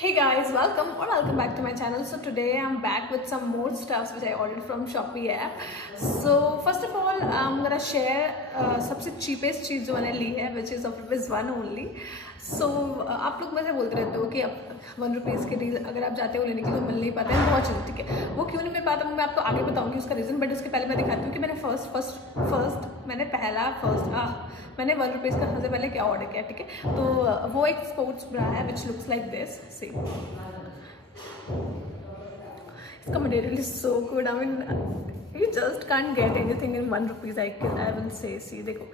Hey guys, welcome back to my channel. So today I'm back with some more stuffs which I ordered from Shopee app. So first of all, I'm gonna share सबसे cheapest चीज़ जो मैंने ली है, which is of ₹1 only. So आप लोग मुझे बोलते रहते हो कि ₹1 के डील अगर आप जाते हो लेने के लिए तो मिल नहीं पाते हैं बहुत चीज़ें, ठीक है। वो क्यों नहीं मिल पाता मैं आपको आगे बताऊंगी उसका रीज़न, बट उसके पहले मैं दिखाती हूँ कि मैंने मैंने ₹1 का सबसे पहले क्या ऑर्डर किया, ठीक है। तो वो एक स्पोर्ट्स ब्रा है which looks like this. See इसका material is so good, I mean you just can't get anything in ₹1 I will say. See देखो,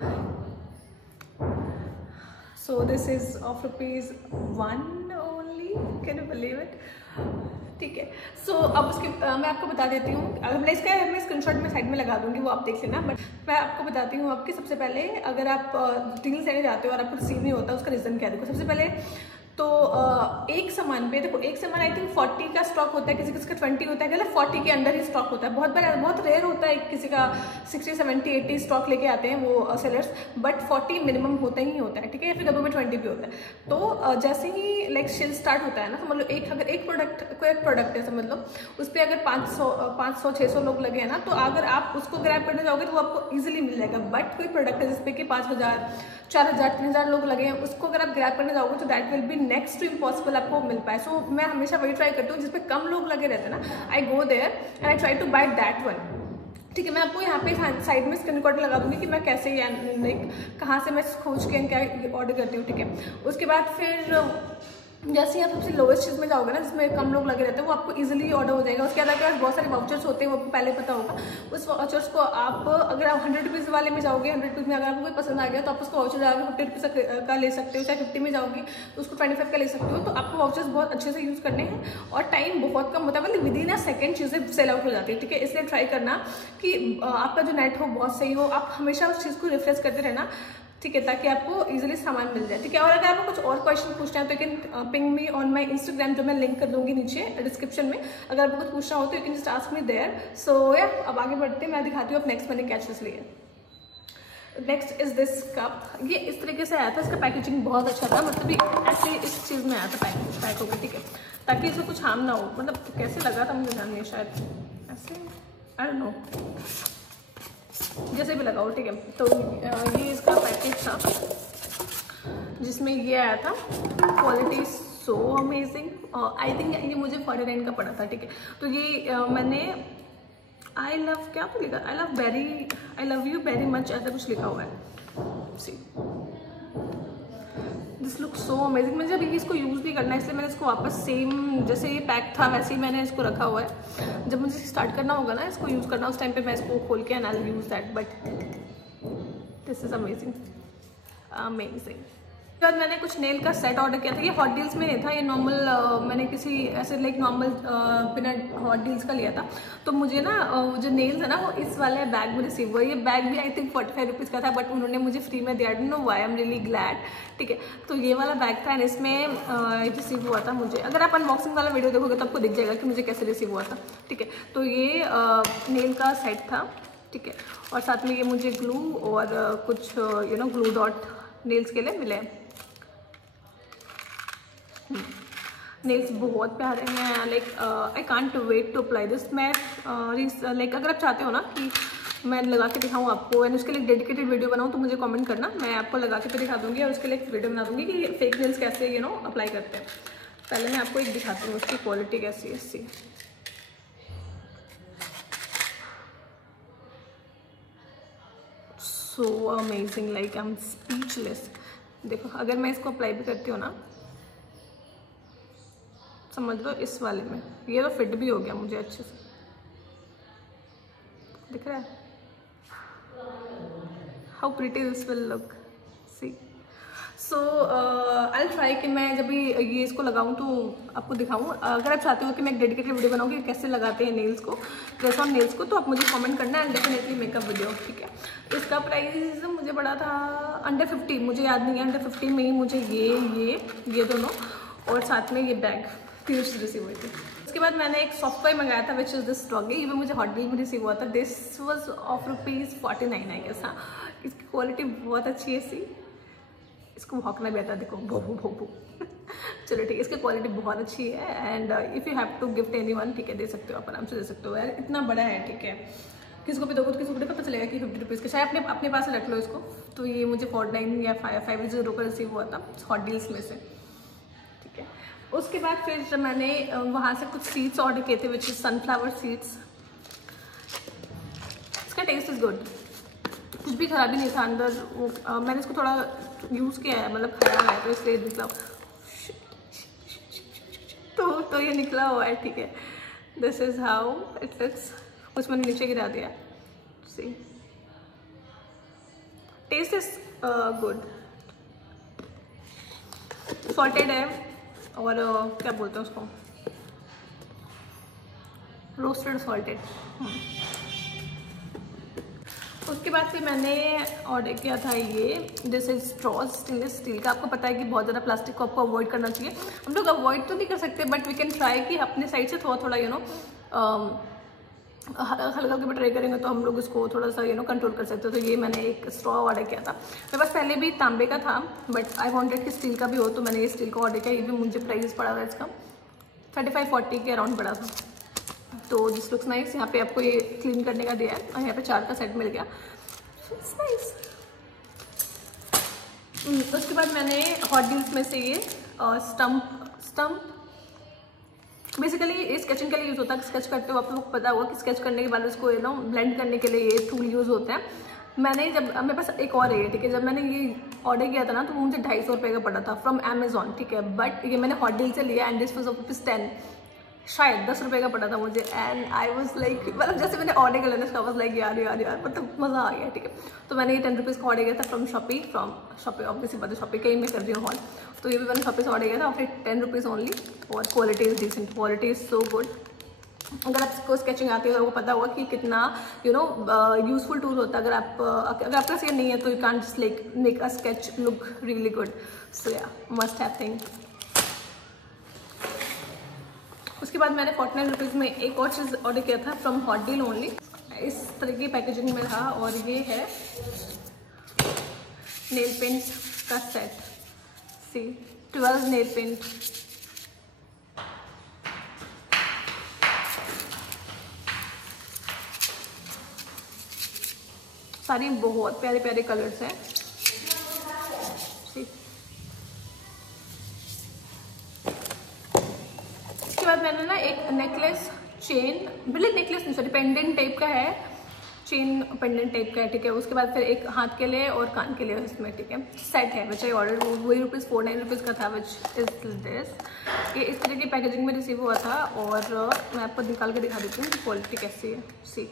so this is of ₹1 only, can you believe it, ठीक है। सो अब उसके मैं आपको बता देती हूँ, अगर मैं स्क्रीनशॉट में साइड में लगा दूंगी, वो आप देख लेना। बट मैं आपको बताती हूँ आपके सबसे पहले, अगर आप डील लेने जाते हो और आपको रिसीव नहीं होता उसका रीज़न क्या है। देखो सबसे पहले तो एक सामान पे देखो, एक सामान आई थिंक 40 का स्टॉक होता है, किसी का 20 होता है, मतलब 40 के अंदर ही स्टॉक होता है। बहुत रेयर होता है किसी का 60, 70, 80 स्टॉक लेके आते हैं वो सेलर्स, बट 40 मिनिमम होता ही होता है, ठीक है। या फिर कभी में 20 भी होता है। तो जैसे ही लाइक सेल स्टार्ट होता है ना, समझ लो अगर एक प्रोडक्ट है, समझ लो उस पर अगर 500 600 लोग लगे हैं ना, तो अगर आप उसको ग्रैब करने जाओगे तो वो आपको ईजिली मिल जाएगा। बट कोई प्रोडक्ट है जिसपे कि 5000 4000 3000 लोग लगे हैं, उसको अगर आप ग्रैब करने जाओगे तो that will be next to impossible आपको मिल पाए। सो मैं हमेशा वही ट्राई करती हूँ जिसपे कम लोग लगे रहते हैं ना, I go there and I try to buy that one, ठीक है। मैं आपको यहाँ पे साइड में स्क्रीन रिकॉर्ड लगा दूंगी कि मैं कैसे लाइक कहाँ से मैं खोज के क्या ऑर्डर करती हूँ, ठीक है। उसके बाद फिर जैसे आप सबसे लोवेस्ट चीज़ में जाओगे ना, जिसमें कम लोग लगे रहते हैं, वो आपको इजीली ऑर्डर हो जाएगा। उसके बाद बहुत सारे वाउचर्स होते हैं, वो आपको पहले पता होगा। उस वाउचर्स को आप अगर आप ₹100 वाले में जाओगे, ₹100 में अगर आपको कोई पसंद आ गया तो आप उसको वाउचर जाकर ₹50 का ले सकते हो, चाहे 50 में जाओगी तो उसको 25 का ले सकते हो। तो आपको वाउचर्स बहुत अच्छे से यूज़ करने हैं और टाइम बहुत कम होता है, मतलब विदिन अ सेकेंड चीज़ें सेल आउट हो जाती है, ठीक है। इसलिए ट्राई करना कि आपका जो नेट हो बहुत सही हो, आप हमेशा उस चीज़ को रिफ्रेश करते रहना, ठीक है, ताकि आपको इजीली सामान मिल जाए, ठीक है। और अगर आपको कुछ और क्वेश्चन पूछना है तो you can ping me on my Instagram, जो मैं लिंक कर दूंगी नीचे डिस्क्रिप्शन में। अगर आपको कुछ पूछना हो तो you can just ask me there. So yeah अब आगे बढ़ते हैं, मैं दिखाती हूँ अब नेक्स्ट मैंने क्या चीज़ ली है। Next is this cup. ये इस तरीके से आया था, इसका पैकेजिंग बहुत अच्छा था, मतलब ये ऐसे इस चीज़ में आया था पैक होकर, ठीक है, ताकि इसमें कुछ हार्म ना हो। मतलब कैसे लगा था मुझे ध्यान नहीं, शायद ऐसे, आई डोंट नो, जैसे भी लगाओ, ठीक है। तो ये इसका पैकेज था जिसमें ये आया था। Quality so amazing, I think ये मुझे 49 का पड़ा था, ठीक है। तो ये मैंने आई लव क्या तो लिखा, I love you very much, ऐसा कुछ लिखा हुआ है। See this look so amazing. मुझे अभी इसको यूज़ नहीं करना है, इसलिए मैंने इसको वापस सेम जैसे ये पैक था वैसे ही मैंने इसको रखा हुआ है। जब मुझे स्टार्ट करना होगा ना इसको यूज़ करना, उस टाइम पे मैं इसको खोल के and I will use that. But this is amazing amazing. उसके बाद मैंने कुछ नेल का सेट ऑर्डर किया था। ये हॉट डील्स में नहीं था, ये नॉर्मल मैंने किसी ऐसे लाइक नॉर्मल बिना हॉट डील्स का लिया था। तो मुझे ना जो नेल्स है ना वो इस वाले बैग में रिसीव हुआ। ये बैग भी आई थिंक ₹45 का था, बट उन्होंने मुझे फ्री में दिया। Know why, I am really glad, ठीक है। तो ये वाला बैग था एंड इसमें रिसीव हुआ था मुझे। अगर आप अनबॉक्सिंग वाला वीडियो देखोगे तो आपको दिख जाएगा कि मुझे कैसे रिसीव हुआ था, ठीक है। तो ये नेल का सेट था, ठीक है। और साथ में ये मुझे ग्लू और कुछ ग्लू डॉट नेल्स के लिए मिले। नेल्स बहुत प्यारे हैं, like I can't wait to apply this. मैं लाइक अगर आप चाहते हो ना कि मैं लगा के दिखाऊँ आपको एंड उसके लिए डेडिकेटेड वीडियो बनाऊँ तो मुझे कमेंट करना, मैं आपको लगा के दिखा दूंगी और उसके लिए एक वीडियो बना दूंगी कि फेक नेल्स कैसे अप्लाई करते हैं। पहले मैं आपको एक दिखाती हूँ उसकी क्वालिटी कैसी है। See so amazing, like I am speechless. देखो अगर मैं इसको अप्लाई भी करती हूँ ना, समझ लो इस वाले में ये तो फिट भी हो गया मुझे अच्छे से, दिख रहा है how pretty this will look. See so I try कि मैं जब भी ये इसको लगाऊं तो आपको दिखाऊं। अगर आप चाहते हो कि मैं एक डेडिकेटेड वीडियो बनाऊं कि कैसे लगाते हैं नेल्स को, प्रेस ऑन नेल्स को, तो आप मुझे कमेंट करना एंड डेफिनेटली मेकअप वीडियो, ठीक है। इसका प्राइस मुझे पड़ा था अंडर 50, मुझे याद नहीं है, अंडर 50 में ही मुझे ये दोनों और साथ में ये बैग फ्यूज रिसीव हुई थी। उसके बाद मैंने एक सॉफ्टवेयर मंगाया था विच इज़ दिस डॉगी। ये मुझे हॉट डील में रिसीव हुआ था। This was of ₹49 I guess. हाँ, इसकी क्वालिटी बहुत अच्छी है। सी इसको भौंकना भी आता है, देखो भोभू भोभू। चलो ठीक है, इसकी क्वालिटी बहुत अच्छी है and if you have to gift anyone, ठीक है, दे सकते हो, आप आराम से दे सकते हो यार, इतना बड़ा है, ठीक है। किसको भी दोगे तो किसको भी पता चलेगा कि 50 रुपीज़ के, चाहे अपने पास रख लो इसको। तो ये मुझे 49 या 50 का रिसीव हुआ था हॉट डील्स में से, ठीक है। उसके बाद फिर जब मैंने वहाँ से कुछ सीड्स ऑर्डर किए थे, विच इज सनफ्लावर सीड्स। इसका टेस्ट इज़ गुड, कुछ भी खराबी नहीं था अंदर। वो मैंने इसको थोड़ा यूज़ किया है, मतलब खाया है, तो इसलिए निकला तो ये निकला हुआ है, ठीक है। This is how it looks. कुछ मैंने नीचे गिरा दिया, सी। टेस्ट इज गुड, सॉल्टेड है और क्या बोलते हैं उसको, रोस्टेड सॉल्टेड। उसके बाद फिर मैंने ऑर्डर किया था ये, this is straws, stainless steel का। आपको पता है कि बहुत ज़्यादा प्लास्टिक को आपको अवॉइड करना चाहिए। हम लोग अवॉइड तो नहीं कर सकते, बट वी कैन ट्राई कि अपने साइड से थोड़ा थोड़ा हल्का हल्का भी ट्राई करेंगे तो हम लोग इसको थोड़ा सा कंट्रोल कर सकते हो। तो ये मैंने एक स्ट्रॉ ऑर्डर किया था। मेरे पास पहले भी तांबे का था, बट आई वांटेड कि स्टील का भी हो, तो मैंने ये स्टील का ऑर्डर किया। ये भी मुझे प्राइस पड़ा हुआ है इसका 35-40 के अराउंड पड़ा था। तो दिस लुक्स नाइस। यहाँ पे आपको ये क्लीन करने का दिया है और यहाँ पे 4 का सेट मिल गया, इट्स नाइस। उसके बाद मैंने हॉट डील्स में से ये स्टम्प बेसिकली ये स्केचिंग के लिए यूज़ होता है। स्केच करते हो आप लोग पता होगा कि स्केच करने के बाद इसको ब्लेंड करने के लिए ये टूल यूज़ होते हैं। मैंने जब मेरे पास एक और है, ठीक है, जब मैंने ये ऑर्डर किया था ना, तो वो मुझे 250 रुपये का पड़ा था फ्रॉम अमेजॉन, ठीक है। बट ये मैंने हॉट डील से लिया एंड दिस वाज ₹10, शायद 10 रुपये का पड़ा था मुझे। एंड आई वॉज लाइक, मतलब जैसे मैंने ऑर्डर कर लिया, वाज लाइक यार मतलब मज़ा आ गया, ठीक है। तो मैंने ये 10 रुपीज़ का ऑर्डर किया था फ्रॉम शॉपी ऑब्वियसली बात है, शॉपी कहीं मैं कर रही हूँ हॉल। तो ये भी मैंने शॉपी से ऑर्डर किया था, फिर 10 रुपीज़ ओनली। और quality is decent, quality is so good. अगर आपको स्केचिंग आती है तो आपको पता होगा कि कितना यूजफुल टूल होता है। अगर आपके पास ये नहीं है तो you can just like make a sketch look really good. So yeah must have thing. उसके बाद मैंने 49 रुपीज़ में एक और चीज़ ऑर्डर किया था फ्रॉम हॉट डील ओनली। इस तरह की पैकेजिंग में था और ये है नेल पेंट का सेट, सी 12 नेल पेंट। सारी बहुत प्यारे प्यारे कलर्स हैं। इसके बाद मैंने ना एक नेकलेस चेन, बिल्कुल नेकलेस नहीं सॉरी पेंडेंट टाइप का है, चेन पेंडेंट टाइप का है, ठीक है। उसके बाद फिर एक हाथ के लिए और कान के लिए इसमें, ठीक है, सेट है विच आई ऑर्डर। वही ₹49 का था, विच इज दिस। ये इस तरह की पैकेजिंग में रिसीव हुआ था और मैं आपको निकाल के दिखा देती हूँ कि क्वालिटी कैसी है। सी,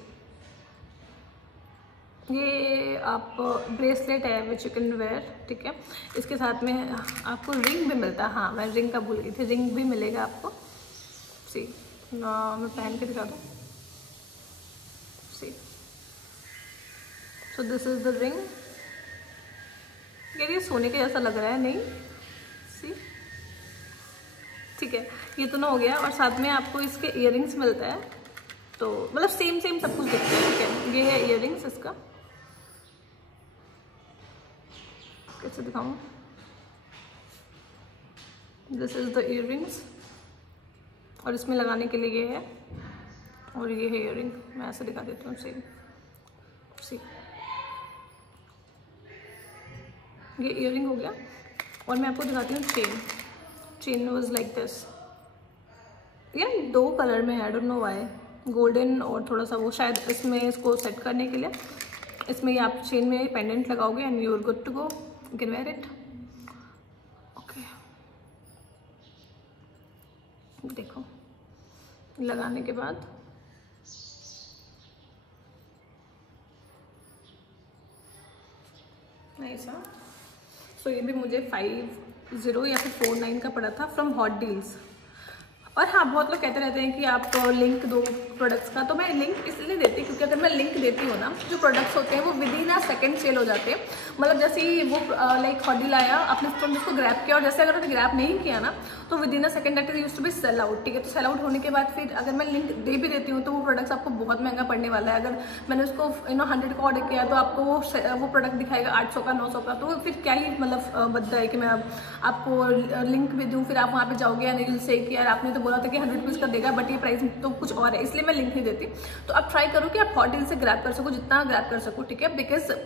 ये आप ब्रेसलेट है विच यू कैन वेयर, ठीक है। इसके साथ में आपको रिंग भी मिलता है। हाँ, मैं रिंग का भूल गई थी, रिंग भी मिलेगा आपको। सी, मैं पहन के दिखा दूँ। See, so this is the ring. यार ये सोने के जैसा लग रहा है, नहीं? सी, ठीक है, ये तो ना हो गया। और साथ में आपको इसके इयररिंग्स मिलता है, तो मतलब सेम सब कुछ दिखता है, ठीक है। ये है इयररिंग्स इसका, कैसे दिखाऊं? दिस इज द इयररिंग्स और इसमें लगाने के लिए ये है और ये है इयररिंग। मैं ऐसे दिखा देती हूँ, सेम सी। ये इयररिंग हो गया और मैं आपको दिखाती हूँ चेन वाज लाइक दिस। ये 2 कलर में है, I don't know why, golden और थोड़ा सा वो, शायद इसमें इसको सेट करने के लिए इसमें ये आप चेन में पेंडेंट लगाओगे and you are good to go, you can wear it. Okay, देखो लगाने के बाद नाइस। हाँ, सो ये भी मुझे 50 या फिर 49 का पड़ा था फ्रॉम हॉट डील्स। और हाँ, बहुत लोग कहते रहते हैं कि आप लिंक दो प्रोडक्ट्स का, तो मैं लिंक इसलिए देती हूँ क्योंकि अगर मैं लिंक देती हूँ ना, जो प्रोडक्ट्स होते हैं वो within a second sell हो जाते हैं। मतलब जैसे ही वो लाइक हॉडी लाया, आपने उसको ग्रैब किया, और जैसे अगर उन्होंने ग्रैब नहीं किया ना तो within a second that is used to be sell out, ठीक है। तो सेल आउट होने के बाद फिर अगर मैं लिंक दे भी देती हूँ तो वो प्रोडक्ट्स आपको बहुत महंगा पड़ने वाला है। अगर मैंने उसको 100 का ऑर्डर किया तो आपको वो प्रोडक्ट दिखाएगा 800 का, 900 का, तो फिर क्या ही मतलब बनता है कि मैं आपको लिंक भी दूँ, फिर आप वहाँ पे जाओगे अनिल से कि यार आपने तो बोला था कि 100 रुपीज़ का देगा बट ये प्राइस तो कुछ और है, इसलिए मैं लिंक नहीं देती। तो आप ट्राई करो कि आप हॉट डील से ग्रैब कर सको, जितना ग्रैब कर सको, ठीक है। बिकॉज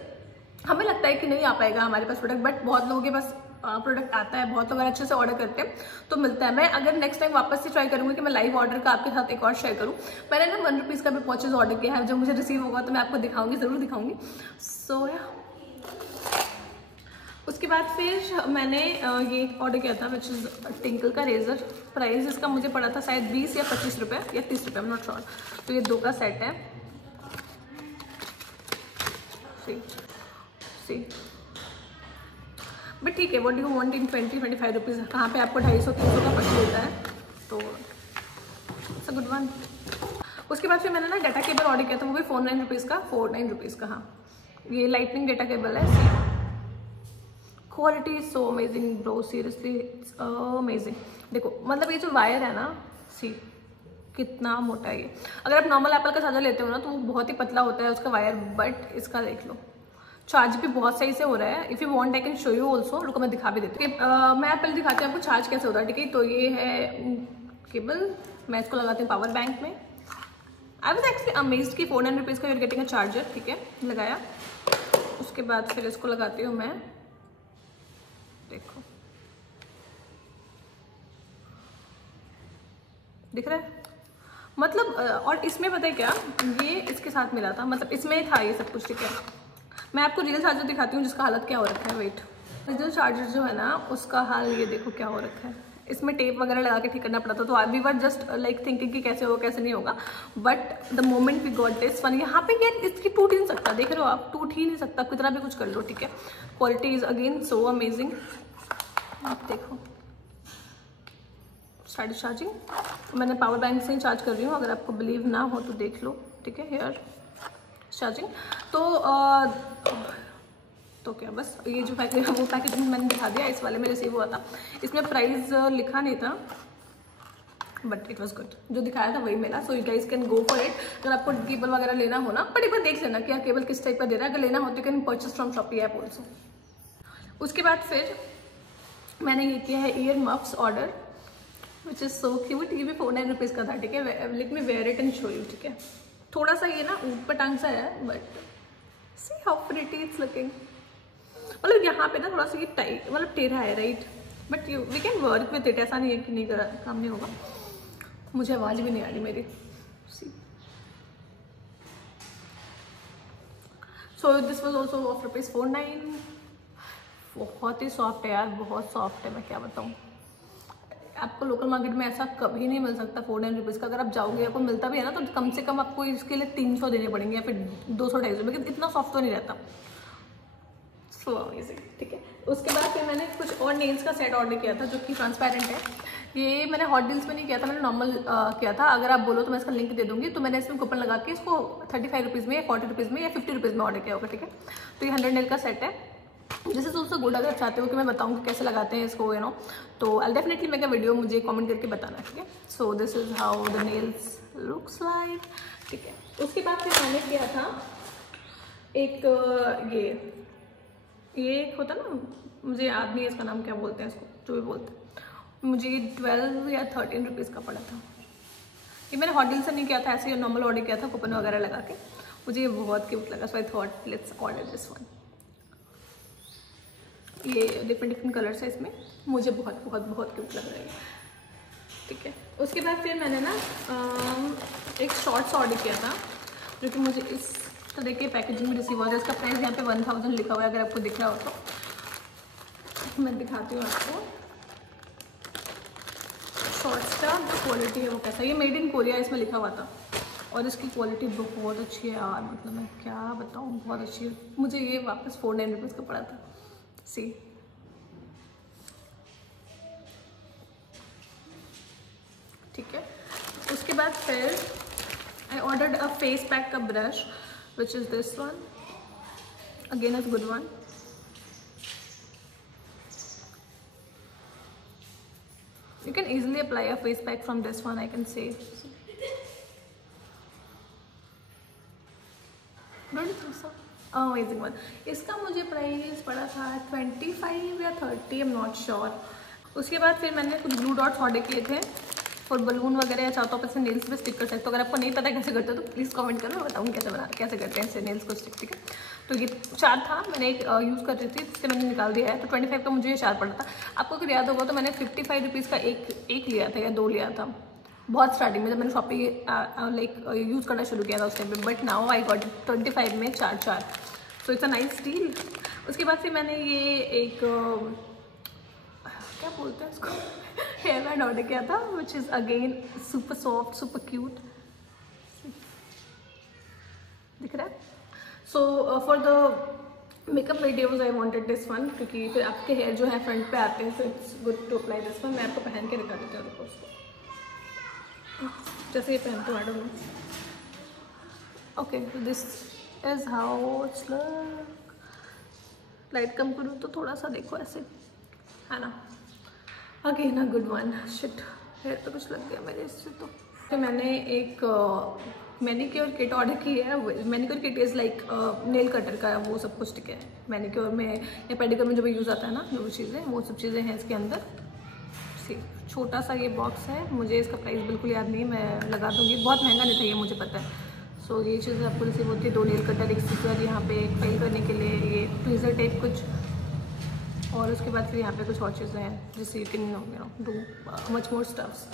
हमें लगता है कि नहीं आ पाएगा हमारे पास प्रोडक्ट, बट बहुत लोगों के पास प्रोडक्ट आता है, बहुत लोग अच्छे से ऑर्डर करते हैं तो मिलता है। मैं अगर नेक्स्ट टाइम वापस से ट्राई करूँगी कि मैं लाइव ऑर्डर का आपके साथ एक और शेयर करूँ। मैंने ना 1 रुपीज़ का भी पॉचेज ऑर्डर किया है, जब मुझे रिसीव होगा तो मैं आपको दिखाऊंगी, ज़रूर दिखाऊंगी। सो या उसके बाद फिर मैंने ये ऑर्डर किया था विच इज़ टिंकल का रेज़र। प्राइस इसका मुझे पड़ा था शायद 20 या 25 रुपये या 30 रुपये, नॉट श्योर। तो ये 2 का सेट है, सी बट ठीक है, what do you want in 20-25 rupees, कहाँ पे आपको 250-300 का पड़ देता है, तो इट्स अ गुड वन। उसके बाद फिर मैंने ना डाटा केबल ऑर्डर किया था, वो भी 49 रुपीज़ का, 49 रुपीज़ का। हाँ, ये लाइटनिंग डाटा केबल है, quality is so amazing bro, seriously it's amazing. देखो मतलब ये जो वायर है ना, सी कितना मोटा है ये। अगर आप नॉर्मल एप्पल का चार्जर लेते हो ना तो वो बहुत ही पतला होता है उसका वायर, बट इसका देख लो चार्ज भी बहुत सही से हो रहा है। If you want I can show you also, रुको मैं दिखा भी देती हूँ। मैं पहले दिखाती हूँ आपको चार्ज कैसे होता है, ठीक है। तो ये है केबल, मैं इसको लगाती हूँ पावर बैंक में। आई वॉज एक्चुअली अमेज्ड कि 49 रुपीज़ का यूर गेटिंग अ चार्जर, ठीक है। लगाया, उसके बाद फिर इसको लगाती हूँ मैं, देखो दिख रहा है मतलब। और इसमें पता है क्या, ये इसके साथ मिला था, मतलब इसमें था ये सब कुछ, ठीक है। मैं आपको रियल चार्जर दिखाती हूँ जिसका हालत क्या हो रखा है। वेट, रियल चार्जर जो है ना उसका हाल ये देखो क्या हो रखा है। इसमें टेप वगैरह लगा के ठीक करना पड़ा था, तो we were just like thinking कि कैसे होगा कैसे नहीं होगा, but the moment we got this one, यहाँ पे यार इसकी टूट ही नहीं सकता, देख रहे हो आप, टूट ही नहीं सकता, कितना भी कुछ कर लो, ठीक है। Quality is again so amazing, आप देखो। स्टार्ट चार्जिंग, मैंने पावर बैंक से ही चार्ज कर रही हूँ, अगर आपको बिलीव ना हो तो देख लो, ठीक है। हेयर चार्जिंग तो क्या बस ये जो वो पैकेजिंग मैंने दिखा दिया, इस वाले में रिसीव हुआ था। इसमें प्राइस लिखा नहीं था बट इट वॉज गुड, जो दिखाया था वही मिला। So you guys can go for it. अगर आपको केबल वगैरह लेना हो ना, बट एक बार देख लेना क्या केबल किस टाइप का दे रहा है। अगर लेना हो तो can purchase from Shopee app also. उसके बाद फिर मैंने ये किया है ear muffs order, which is so cute. ये भी 49 रुपीज़ का था, ठीक है। Let me wear it and show you, ठीक है। थोड़ा सा ये ना ऊपर टांग सा है, but see how pretty it's looking. मतलब यहाँ पे ना थोड़ा सा ये टाइट, मतलब टेढ़ा है, right, but you we can work with it. ऐसा नहीं है कि नहीं करा काम नहीं होगा। मुझे आवाज़ भी नहीं आ रही मेरी। So this was also of ₹49। बहुत ही सॉफ्ट है यार, बहुत सॉफ्ट है, मैं क्या बताऊँ आपको। लोकल मार्केट में ऐसा कभी नहीं मिल सकता 49 रुपीज़ का। अगर आप जाओगे, आपको मिलता भी है ना तो कम से कम आपको इसके लिए 300 देने पड़ेंगे या फिर 200-250, लेकिन इतना सॉफ्ट तो नहीं रहता। सो अमेजिंग, ठीक है। उसके बाद फिर मैंने कुछ और नेल्स का सेट ऑर्डर किया था जो कि ट्रांसपेरेंट है। ये मैंने हॉट डील्स में नहीं किया था, मैंने नॉर्मल किया था। अगर आप बोलो तो मैं इसका लिंक दे दूंगी। तो मैंने इसमें कूपन लगा के इसको 35 रुपीज़ में या 40 रुपीज़ में या 50 रुपीज़ में ऑर्डर किया होगा, ठीक है। तो ये 100 नेल का सेट है। This is also good. अगर आप चाहते हो कि मैं बताऊँ कि कैसे लगाते हैं इसको, यू नो, तो I definitely make a video, मुझे कमेंट करके बताना, ठीक है। सो this is how the nails looks like, ठीक है। उसके बाद फिर मैंने किया था एक ये एक होता ना, मुझे याद नहीं है इसका नाम क्या बोलते हैं इसको, जो भी बोलते हैं। मुझे 12 या 13 रुपीज़ का पड़ा था। ये मैंने हॉट डील से नहीं किया था, ऐसे ही नॉर्मल ऑर्डर किया था कूपन वगैरह लगा के। मुझे ये बहुत क्यूट लगा, so I thought let's order this one. ये डिफरेंट कलर्स है इसमें, मुझे बहुत बहुत बहुत क्यूट लग रहा है, ठीक है। उसके बाद फिर मैंने ना एक शॉर्ट्स ऑर्डर किया था जो कि मुझे इस तरह के पैकेजिंग में रिसीव हुआ था। इसका प्राइस यहाँ पे 1000 लिखा हुआ है, अगर आपको दिख रहा हो तो मैं दिखाती हूँ आपको। शॉर्ट्स का जो क्वालिटी है वो कैसा, ये मेड इन कोरिया इसमें लिखा हुआ था, और इसकी क्वालिटी बहुत अच्छी है यार, मतलब मैं क्या बताऊँ, बहुत अच्छी है। मुझे ये वापस 49 रुपीज़ का पड़ा था। सी ठीक है। उसके बाद फिर I ordered a face pack का brush which is this one, again is good one. You can easily apply a face pack from this one, I can say. Don't you think so? Amazing one. इसका मुझे price पड़ा था 25 या 30, I am not sure. उसके बाद फिर मैंने कुछ ब्लू डॉट्स ऑर्डर किए थे और बलून वगैरह, या चाहो तो आप ऐसे नेल्स पे स्टिक कर सकते हो। अगर आपको नहीं पता कैसे करते हो तो प्लीज़ कमेंट करो, मैं बताऊँगी कैसे करते हैं ऐसे नेल्स को स्टिक, ठीक है। तो ये 4 था, मैंने एक यूज़ कर रही थी, जिससे मैंने निकाल दिया है। तो 25 का मुझे ये 4 पड़ा था। आपको अगर याद होगा तो मैंने 55 रुपीज़ का एक लिया था या 2 लिया था, बहुत स्टार्टिंग में जब मैंने शॉपिंग लाइक यूज़ करना शुरू किया था उस टाइम पे। बट नाउ आई गॉट 25 में 4, so it's a nice deal. उसके बाद फिर मैंने ये एक क्या बोलते हैं उसको, हेयर बैंड ऑर्डर किया था which is again super soft, super cute, दिख रहा है। So for the makeup videos I wanted this one, क्योंकि फिर आपके हेयर जो है फ्रंट पे आते हैं, so it's good to apply this one. मैं आपको पहन के दिखा देती हूँ उसको, जैसे ये पहनते हो। Madam okay, this is how it's look. Light कम करूँ तो थोड़ा सा देखो ऐसे, है ना। Again a good one. Shit, hair तो कुछ लग गया मेरे इससे। तो फिर मैंने एक मैनिक्योर किट ऑर्डर की है। Manicure kit is like nail cutter का वो सब कुछ, ठीक है। मैनिक्योर में या पेडिक्योर में जो भी यूज़ आता है ना, जो वो चीज़ें, वो सब चीज़ें हैं इसके अंदर। सी छोटा सा ये बॉक्स है, मुझे इसका प्राइस बिल्कुल याद नहीं, मैं लगा दूँगी। बहुत महंगा नहीं था ये, मुझे पता है। सो ये चीज़ें आपको रिसीव होती है। 2 नेल कटर, एक स्टिकर यहाँ पे फाइल करने के लिए, ये ट्वीज़र टाइप कुछ, और उसके बाद फिर यहाँ पे कुछ और चीज़ें हैं जिससे you can do much more stuffs.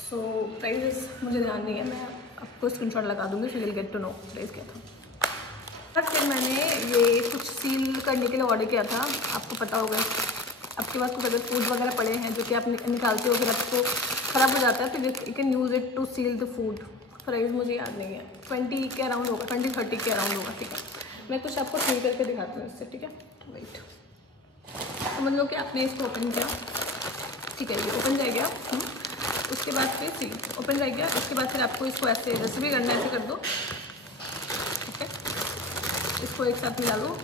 So price मुझे ध्यान नहीं है, मैं आपको स्क्रीनशॉट लगा दूँगी, so you will get to know price क्या था। फिर मैंने ये कुछ सील करने के लिए ऑर्डर किया था। आपको पता होगा, आपके पास कुछ अगर फूड वगैरह पड़े हैं जो कि आप निकालते हो, फिर आपको ख़राब हो जाता है, तो you can use it to seal the food. Price मुझे याद नहीं है, 20 के अराउंड होगा, 20-30 के अराउंड होगा, ठीक है। मैं कुछ आपको सील करके दिखाती हूँ इससे, ठीक है। वेट, समझ लो कि आपने इसको ओपन किया, ठीक है, ये ओपन जाएगा। उसके बाद फिर सील ओपन जाएगा। उसके बाद फिर आपको इसको ऐसे जैसे भी करना है ऐसे कर दो, ठीक है। इसको एक साथ मिला लो,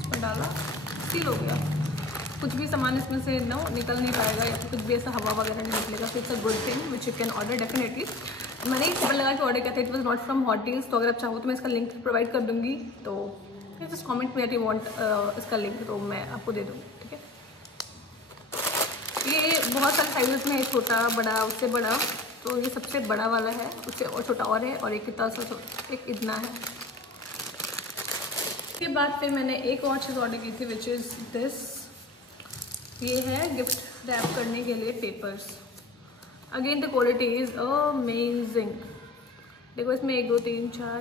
इसमें डाला, सील हो गया। कुछ भी सामान इसमें से निकल नहीं पाएगा, या फिर कुछ भी ऐसा हवा वगैरह नहीं निकलेगा। तो it's a good thing which you can order definitely. मैंने एक कूपन लगा के ऑर्डर किया था, it was not from hot deals. तो अगर आप चाहो तो मैं इसका लिंक प्रोवाइड कर दूँगी, तो जस्ट कमेंट में यू वांट इसका लिंक, तो मैं आपको दे दूँगी, ठीक है। ये बहुत सारे साइजेस में है, छोटा बड़ा उससे बड़ा। तो ये सबसे बड़ा वाला है, उससे और छोटा और है, और एक कितना सा एक इतना है। उसके बाद फिर मैंने एक और चीज़ ऑर्डर की थी विच इज़ दिस। ये है गिफ्ट रैप करने के लिए papers. Again the quality is amazing. देखो इसमें 1 2 3 4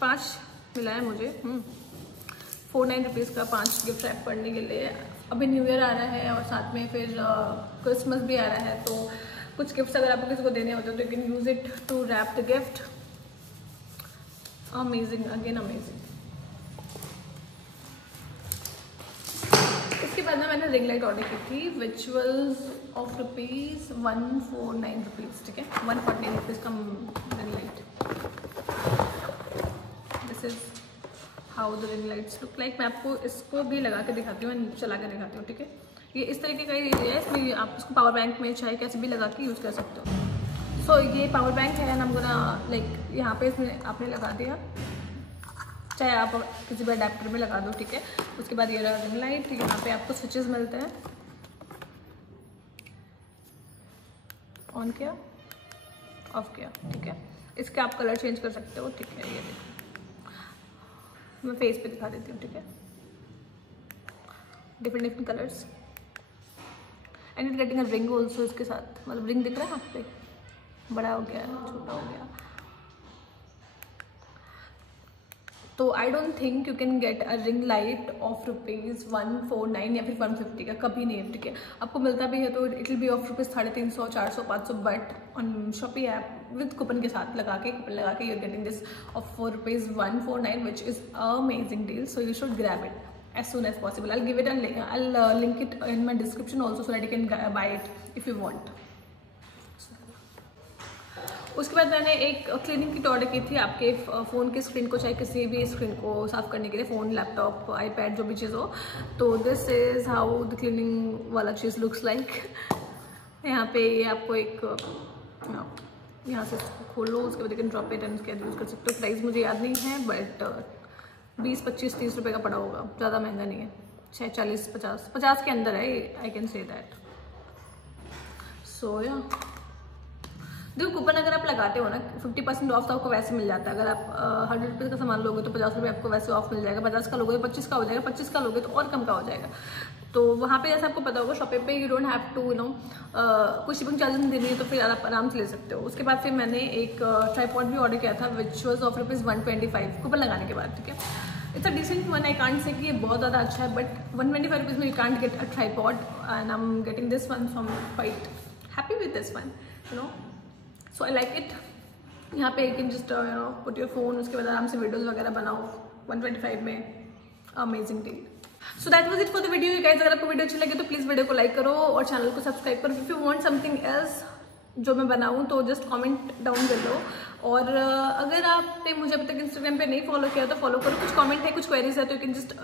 5 मिला है मुझे। 49 रुपीज़ का 5 गिफ्ट रैप करने के लिए। अभी न्यू ईयर आ रहा है और साथ में फिर क्रिसमस भी आ रहा है, तो कुछ गिफ्ट्स अगर आपको किसी को देने होते हैं तो you can use it to wrap the gift. Amazing, again amazing. इसके बाद में मैंने रिंग लाइट ऑर्डर की थी which was of rupees 149 rupees, ठीक है। 149 रुपीज़ का ring light. This is how the ring lights look like. मैं आपको इसको भी लगा के दिखाती हूँ, मैं चला के दिखाती हूँ, ठीक है। ये इस तरीके का ही है, इसमें आप इसको पावर बैंक में चाहे कैसे भी लगा के यूज़ कर सकते हो। सो ये पावर बैंक है, हम गोना लाइक यहाँ पे इसमें आपने लगा दिया, चाहे आप किसी भी अडेप्टर में लगा दो, ठीक है। उसके बाद ये रहा रिंग लाइट। यहाँ पे आपको स्विचेस मिलते हैं, ऑन किया, ऑफ किया, ठीक है। इसके आप कलर चेंज कर सकते हो, ठीक है। ये देखो, मैं फेस पे दिखा देती हूँ, ठीक है। Different colours and it getting a ring also इसके साथ। मतलब रिंग दिख रहा है आप पे, बड़ा हो गया, छोटा हो गया। तो I don't think you can get a ring light of rupees 149 या फिर 150 का, कभी नहीं है, ठीक है। आपको मिलता भी है तो it will be of rupees 350, 400, 500, but on Shopee app with coupon के साथ लगा के, कूपन लगा के, you are getting this of 4 rupees 149 which is amazing deal. So you should grab it, as soon as possible. I'll give it I'll link it in my description also so that you can buy it if you want. उसके बाद मैंने एक cleaning kit order की थी आपके phone की screen को, चाहे किसी भी स्क्रीन को साफ़ करने के लिए, फ़ोन, लैपटॉप, आईपैड, जो भी चीज़ हो. तो this is how the cleaning वाला चीज़ लुक्स लाइक. यहाँ पे ये आपको एक यहाँ से खोलो, उसके बाद लेकिन ड्रॉप इट एंड उसके बाद यूज़ कर सकते हो. प्राइस मुझे याद नहीं है बट 20, 25, 30 रुपये का पड़ा होगा, ज़्यादा महंगा नहीं है. 40, 50 के अंदर है, आई कैन से दैट. सो या देखो, कूपन अगर आप लगाते हो ना 50% ऑफ तो आपको वैसे मिल जाता है. अगर आप 100 रुपीज़ का सामान लोगे तो 50 रुपये आपको वैसे ऑफ मिल जाएगा. 50 का लोगे तो 25 का हो जाएगा. 25 का लोगे तो और कम का हो जाएगा. तो वहाँ पे जैसे आपको पता होगा शॉपिंग पे यू डोंट हैव टू कोई शिपिंग चार्जेस नहीं देनी है, तो फिर आप आराम से ले सकते हो. उसके बाद फिर मैंने एक ट्राइपॉड भी ऑर्डर किया था विच वॉज ऑफ ₹125 कूपन लगाने के बाद. ठीक है, it's a decent one. I can't say कि ये बहुत ज़्यादा अच्छा है, बट 125 रुपीज़ में you can't get a tripod and I am getting this one, so I am quite happy with this one, you know. So I like it. यहाँ पे you can just put your phone, उसके बाद आराम से videos वगैरह बनाओ 125 में. Amazing deal. So that was it for the video guys. अगर आपको वीडियो अच्छी लगे तो प्लीज़ वीडियो को लाइक करो और चैनल को सब्सक्राइब करो. If you want something else जो मैं बनाऊँ तो जस्ट कमेंट डाउन कर लो. और अगर आपने मुझे अभी तक इंस्टाग्राम पे नहीं फॉलो किया तो फॉलो करो. कुछ कमेंट है, कुछ क्वेरीज है तो you can just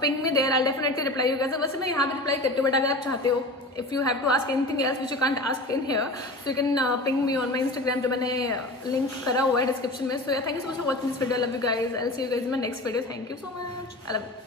ping me there. I definitely reply you guys. वैसे मैं यहाँ भी रिप्लाई करती हूँ, बट अगर आप चाहते हो if you have to ask anything else which you can't ask in here, so you can ping me on my Instagram जो मैंने लिंक करा हुआ है डिस्क्रिप्शन में. सो या thank you so much for watching this video. I love you guys. I will see you guys in my next video. Thank you so much. I love you.